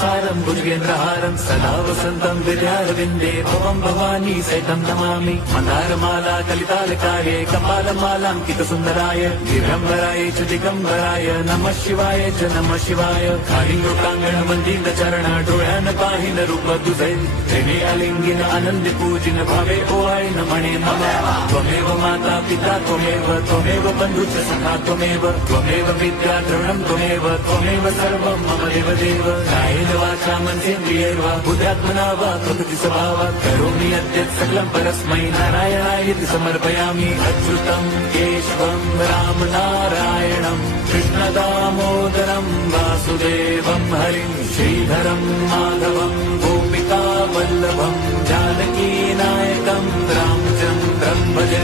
सारं भुजगेन्द्रहारं सदा वसन्तं विद्यारविन्दे भवं भवानी सहितं नमामि मन्दारमाला कलितालकाये कपालमालाङ्कितसुन्दराय दिगम्बराय च दिगम्बराय नमः शिवाय च नमः शिवाय कालिङ्गोटाङ्गण वन्दित चरण डोळ्यान पाहिन रूप तुझे प्रेमे अलिंगिन आनंद पूजिन भावे ओवाळीन म्हणे मम त्वमेव माता पिता त्वमेव बन्धुश्च सखा त्वमेव विद्या द्रविणं त्वमेव सर्वं मम देव कायेन वाचा मनसेन्द्रियैर्वा बुद्ध्यात्मना वा प्रकृति स्वभावात् करोमि यद्यत् सकलं परस्मै नारायणायति समर्पयामि अच्युतं केशवं रामनारायणं कृष्णदामोदरं वासुदेवं हरिं श्रीधरं माधवं गोपिका वल्लभं जानकीनायकं रामचन्द्रं भजे